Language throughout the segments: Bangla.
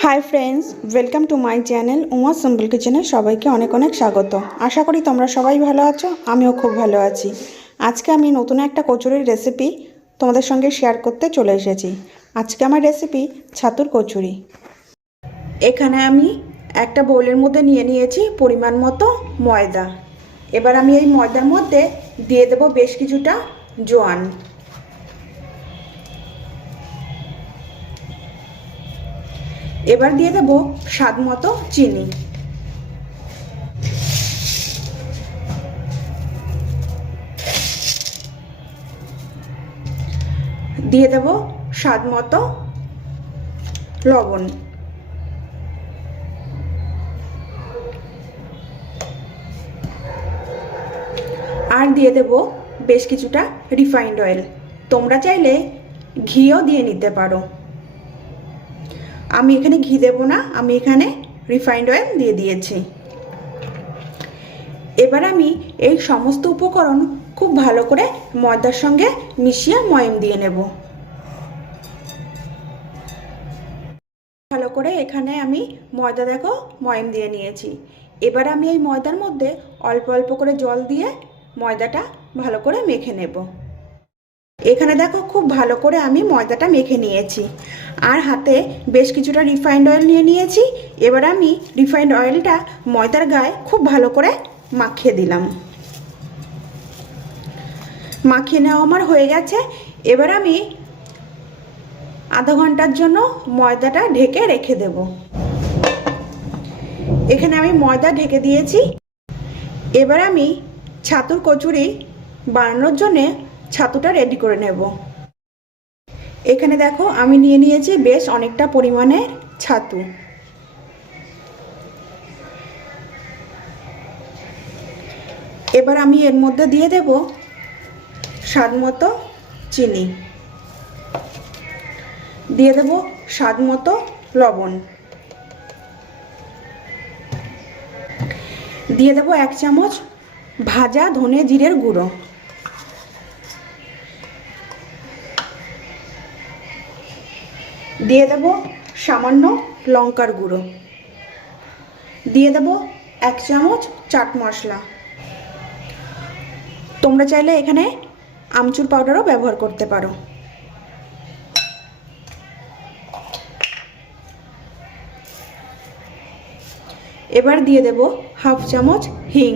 High friends welcome to my channel Uma simple किचेने सबाइके अनेक अनेक स्वागत। आशा करी तोमरा सबाई भालो आछो, आमिओ खूब भालो आछि। आजके आमि नतुन एकटा कचुरिर रेसिपि तोमादेर संगे शेयर करते चले एसेछि। आजके आमार रेसिपि छातुर कचुरी। एखाने आमि एकटा बोलेर मध्य निये नियेछि परिमाण मतो मयदा। एबार आमि एई मयदार मध्य दिये देब बेश किछुटा जोआन। एबार दिए देव स्वाद मतो चीनी। दिए देव स्वाद मतो लवण। और दिए देव बेश किछुटा रिफाइंड अয়েল। तोमरा चाइले घिओ दिए निते पारो। आमी एखाने घी देव ना, आमी एखाने रिफाइंड अয়েল दिए दिएछि। एबार आमी एई समस्त उपकरण खूब भालो करे मयदार संगे मिशिये मयम दिए नेब। भालो करे एखाने आमी मयदा देखो मयम दिए निएछि। एबार आमी एई मयदार मध्य अल्प अल्प करे जल दिए मयदाटा भालो करे मेखे नेब। एखाने देखो खूब भालो करे आमी मयदाटा मेखे निएछि और हाथे बेश किछुटा रिफाइंड अয়েল निये निएछि। एबार आमी रिफाइंड अয়েলटा मयदार गाये खूब भालो करे माखिये दिलाम। माखिये नेওয়া आमार हये गेছে। एबार आमी आधा घंटार जन्य मयदाटा ढेके रेखे देब। एखाने आमी मयदा ढेके दिएछि। एबार आमी छातुर कचुरी बानानोर जन्य छातुटा रेडी करे नेब। एखाने देखो आमी निये निয়েছি बेश अनेकटा परिमाणेर छातु। एबार आमी एर मध्य दिए देब स्वाद मतो चीनी, दिए देब स्वाद मतो लवण, दिए देब 1 चामच भाजा धने जिरेर गुঁড়ো, दिए देव सामान्य लंकार गुঁড়ো, दिए देव 1 चामच चाट मशला। तोमरा चाइले एखाने आमचूर पाउडारও ব্যবহার করতে পারো। এবার দিয়ে দেব हाफ চামচ হিং,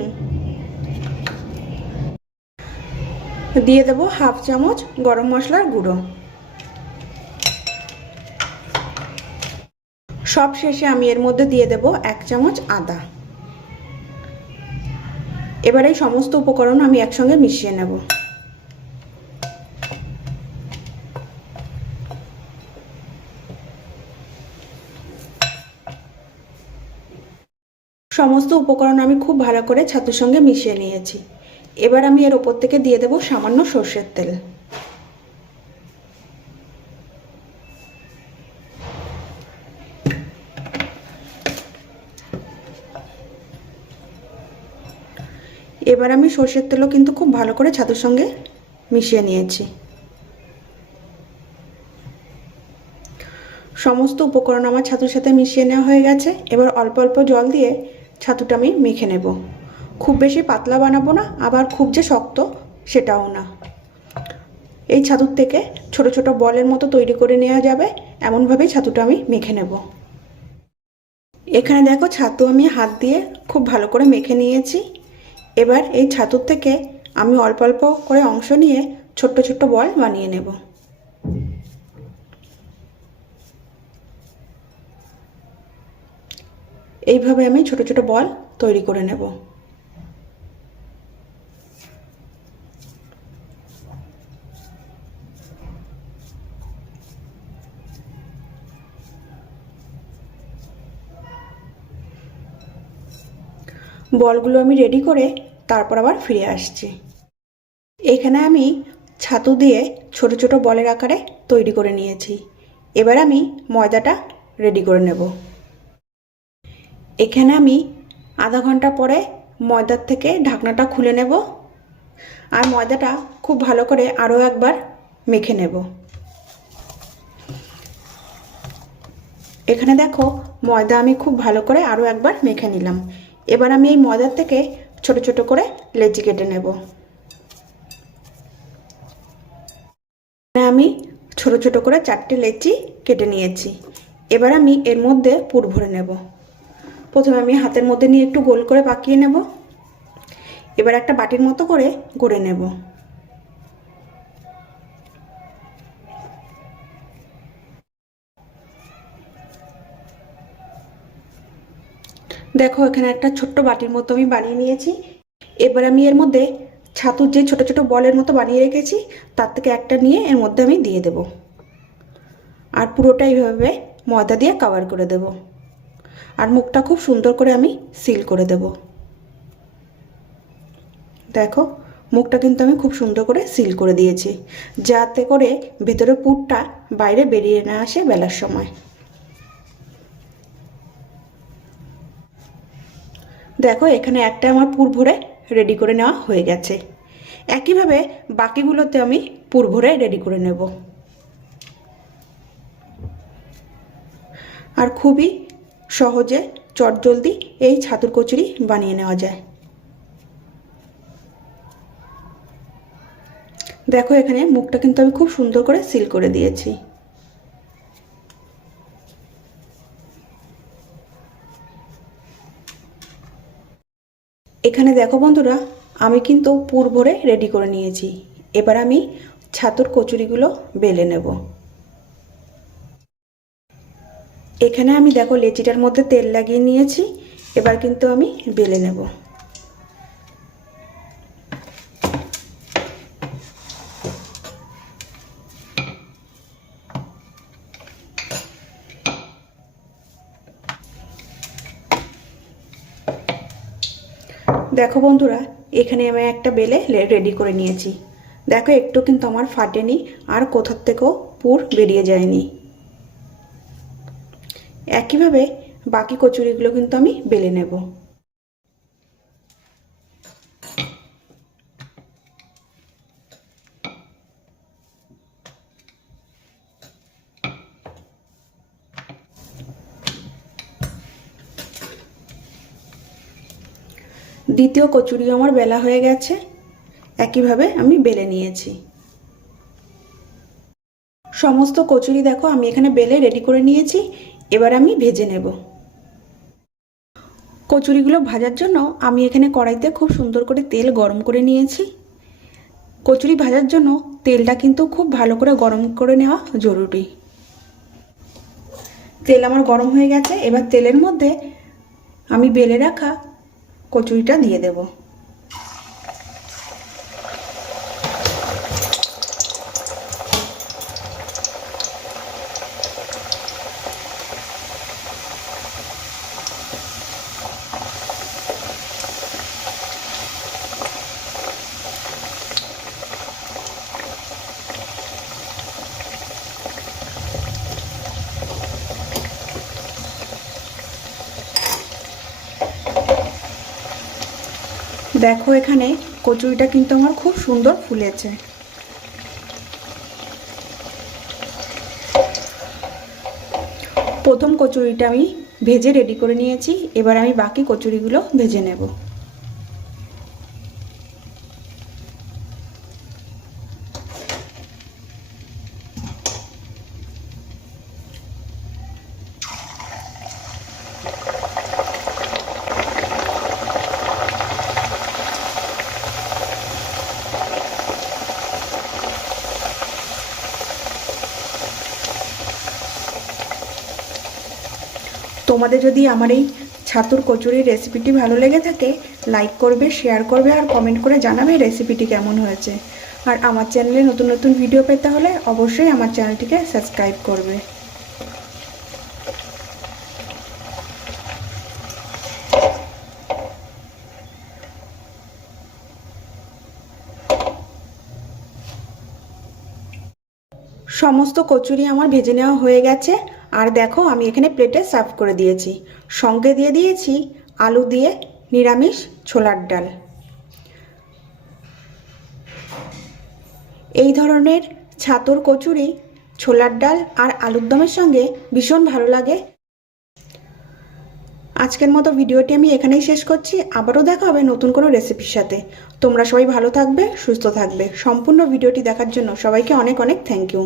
দিয়ে দেব हाफ চামচ গরম মশলার গুঁড়ো। सब शेषे आमी एर मध्य दिए देव 1 चामच आदा। एबारे समस्त उपकरण आमी एकसंगे मिशिए नेब। समस्त उपकरण आमी खूब भालो करे छातुर संगे मिशिए निয়েছি। एबार आमी एर ओपर थेके दिए देव सामान्य सर्षेर तेल। एबार आमी सर्षेर तेलও किन्तु खूब भालो करे छातुर संगे मिशिए निয়েছি। समस्त उपकरण आमार छातुर साथे मिशिए नेওয়া হয়ে গেছে। एबार अल्प अल्प जल दिए छातुटा आमी मेखे नेब। खूब बेशी पातला बानाबो ना, आबार खूब जे शक्त सेटाও ना। এই ছাতুর থেকে ছোট ছোট বলের মতো তৈরি করে নেওয়া যাবে, এমন ভাবে ছাতুটা আমি মেখে নেব। এখানে দেখো ছাতু আমি হাত দিয়ে খুব ভালো করে মেখে নিয়েছি। এবার এই ছাতুর থেকে আমি অল্প অল্প করে অংশ নিয়ে ছোট ছোট বল বানিয়ে নেব। এইভাবে আমি ছোট ছোট বল তৈরি করে নেব। বলগুলো আমি রেডি করে তারপর আবার ফিরে আসছি। এখানে আমি ছাতু দিয়ে ছোট ছোট বলের আকারে তৈরি করে নিয়েছি। এবার আমি ময়দাটা রেডি করে নেব। এখানে আমি আধা ঘন্টা পরে ময়দার থেকে ঢাকনাটা খুলে নেব আর ময়দাটা খুব ভালো করে আরও একবার মেখে নেব। এখানে দেখো ময়দা আমি খুব ভালো করে আরও একবার মেখে নিলাম। এবার আমি এই ময়দার থেকে ছোট ছোট করে লেচি কেটে নেব। আমি ছোট ছোট করে 4টে লেচি কেটে নিয়েছি। এবার আমি এর মধ্যে পুর ভরে নেব। প্রথমে আমি হাতের মধ্যে নিয়ে একটু গোল করে পাকিয়ে নেব। এবার একটা বাটির মতো করে গড়ে নেব। দেখো এখানে একটা ছোট্ট বাটির মতো আমি বানিয়ে নিয়েছি। এবার আমি এর মধ্যে ছাতুর যে ছোট ছোট বলের মতো বানিয়ে রেখেছি তার থেকে একটা নিয়ে এর মধ্যে আমি দিয়ে দেব। আর পুরোটা এইভাবে ময়দা দিয়ে কভার করে দেব। আর মুখটা খুব সুন্দর করে আমি সিল করে দেব। দেখো মুখটা কিন্তু আমি খুব সুন্দর করে সিল করে দিয়েছি, যাতে করে ভেতরের পুরটা বাইরে বেরিয়ে না আসে বেলার সময়। দেখো এখানে একটা আমার পুর ভরে রেডি করে নেওয়া হয়ে গেছে। একইভাবে বাকিগুলোতে আমি পুর ভরে রেডি করে নেব। আর খুবই সহজে চটজলদি এই ছাতুর কচুরি বানিয়ে নেওয়া যায়। দেখো এখানে মুখটা কিন্তু আমি খুব সুন্দর করে সিল করে দিয়েছি। এখানে দেখো বন্ধুরা, আমি কিন্তু পুর ভরে রেডি করে নিয়েছি। এবার আমি ছাতুর কচুরিগুলো বেলে নেব। এখানে আমি দেখো লেচিটার মধ্যে তেল লাগিয়ে নিয়েছি। এবার কিন্তু আমি বেলে নেব। দেখো বন্ধুরা, এখানে আমি একটা বেলে রেডি করে নিয়েছি। দেখো একটু কিন্তু আমার ফাটেনি, আর কোথার থেকেও পুর বেরিয়ে যায়নি। একইভাবে বাকি কচুরিগুলো কিন্তু আমি বেলে নেব। দ্বিতীয় কচুরি আমার বেলা হয়ে গেছে। একইভাবে আমি বেলে নিয়েছি। সমস্ত কচুরি দেখো আমি এখানে বেলে রেডি করে নিয়েছি। এবার আমি ভেজে নেব। কচুরিগুলো ভাজার জন্য আমি এখানে কড়াইতে খুব সুন্দর করে তেল গরম করে নিয়েছি। কচুরি ভাজার জন্য তেলটা কিন্তু খুব ভালো করে গরম করে নেওয়া জরুরি। তেল আমার গরম হয়ে গেছে। এবার তেলের মধ্যে আমি বেলে রাখা কচুরিটা দিয়ে দেব। দেখো এখানে কচুরিটা কিন্তু আমার খুব সুন্দর ফুলেছে। প্রথম কচুরিটা আমি ভেজে রেডি করে নিয়েছি। এবার আমি বাকি কচুরিগুলো ভেজে নেব। তোমাদের যদি আমার এই ছাতুর কচুরির রেসিপিটি ভালো লেগে থাকে, লাইক করবে, শেয়ার করবে আর কমেন্ট করে জানাবে রেসিপিটি কেমন হয়েছে। আর আমার চ্যানেলে নতুন নতুন ভিডিও পেতে হলে অবশ্যই আমার চ্যানেলটিকে সাবস্ক্রাইব করবে। সমস্ত কচুরি আমার ভেজে নেওয়া হয়ে গেছে। আর দেখো আমি এখানে প্লেটে সার্ভ করে দিয়েছি। সঙ্গে দিয়ে দিয়েছি আলু দিয়ে নিরামিষ ছোলার ডাল। এই ধরনের ছাতুর কচুরি ছোলার ডাল আর আলুর দমের সঙ্গে ভীষণ ভালো লাগে। আজকের মতো ভিডিওটি আমি এখানেই শেষ করছি। আবারও দেখা হবে নতুন কোনো রেসিপির সাথে। তোমরা সবাই ভালো থাকবে, সুস্থ থাকবে। সম্পূর্ণ ভিডিওটি দেখার জন্য সবাইকে অনেক অনেক থ্যাংক ইউ।